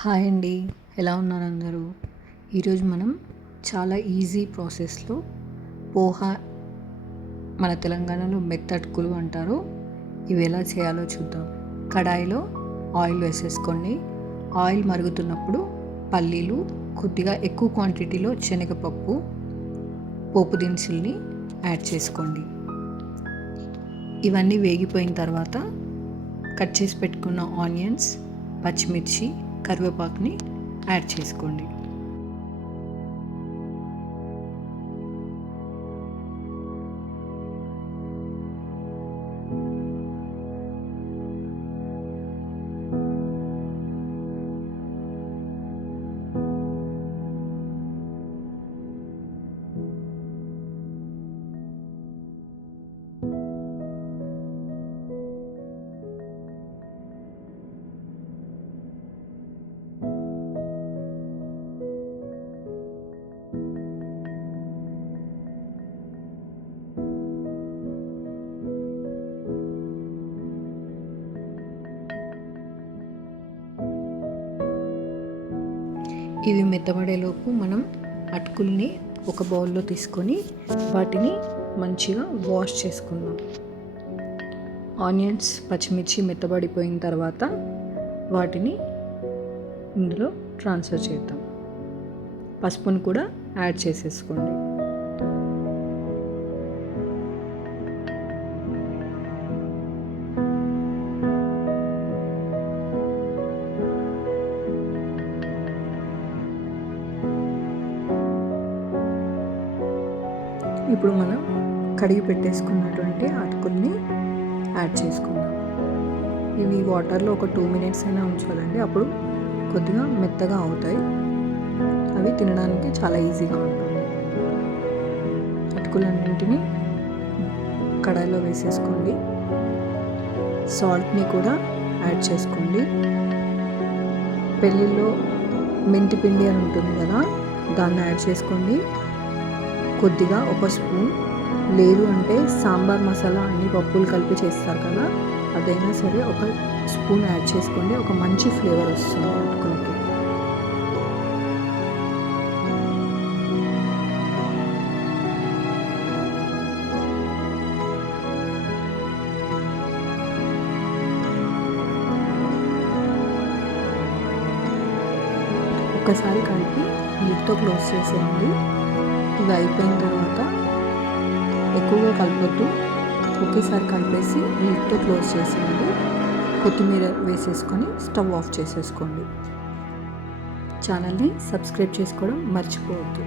Hi అండి, ఎలా ఉన్నారు అందరూ? ఈరోజు మనం చాలా ఈజీ ప్రాసెస్లో పోహా, మన తెలంగాణలో మెత్తటుకులు అంటారు, ఇవి ఎలా చేయాలో చూద్దాం. కడాయిలో ఆయిల్ వేసేసుకోండి. ఆయిల్ మరుగుతున్నప్పుడు పల్లీలు, కొద్దిగా ఎక్కువ క్వాంటిటీలో శనగపప్పు, పోపు దినుసుల్ని యాడ్ చేసుకోండి. ఇవన్నీ వేగిపోయిన తర్వాత కట్ చేసి పెట్టుకున్న ఆనియన్స్, పచ్చిమిర్చి, కరివేపాకుని యాడ్ చేసుకోండి. ఇవి మెత్తబడేలోపు మనం అటుకుల్ని ఒక బౌల్లో తీసుకొని వాటిని మంచిగా వాష్ చేసుకుందాం. ఆనియన్స్, పచ్చిమిర్చి మెత్తబడిపోయిన తర్వాత వాటిని ఇందులో ట్రాన్స్ఫర్ చేద్దాం. పసుపును కూడా యాడ్ చేసేసుకోండి. ఇప్పుడు మనం కడిగి పెట్టేసుకున్నటువంటి అటుకుల్ని యాడ్ చేసుకుందాం. ఇవి వాటర్లో ఒక 2 minutes అయినా ఉంచాలండి, అప్పుడు కొద్దిగా మెత్తగా అవుతాయి. అవి తినడానికి చాలా ఈజీగా ఉంటుంది. అటుకులన్నింటినీ కడాయిలో వేసేసుకోండి. సాల్ట్ని కూడా యాడ్ చేసుకోండి. పెళ్ళిళ్ళలో మెంతి పిండి అని ఉంటుంది కదా, దాన్ని యాడ్ చేసుకోండి. కొద్దిగా ఒక స్పూన్, లేదు అంటే సాంబార్ మసాలా అన్ని పప్పులు కలిపి చేస్తారు కదా, అదైనా సరే ఒక స్పూన్ యాడ్ చేసుకోండి. ఒక మంచి ఫ్లేవర్ వస్తుంది అటుకులకి. ఒక్కసారి కలిపి లిడ్తో క్లోజ్ చేసేయండి. ఇవి అయిపోయిన తర్వాత ఎక్కువగా కలపొద్దు, ఒకేసారి కలిపేసి లిడ్తో క్లోజ్ చేసేయండి. కొత్తిమీర వేసేసుకొని స్టవ్ ఆఫ్ చేసేసుకోండి. ఛానల్ని సబ్స్క్రైబ్ చేసుకోవడం మర్చిపోవద్దు.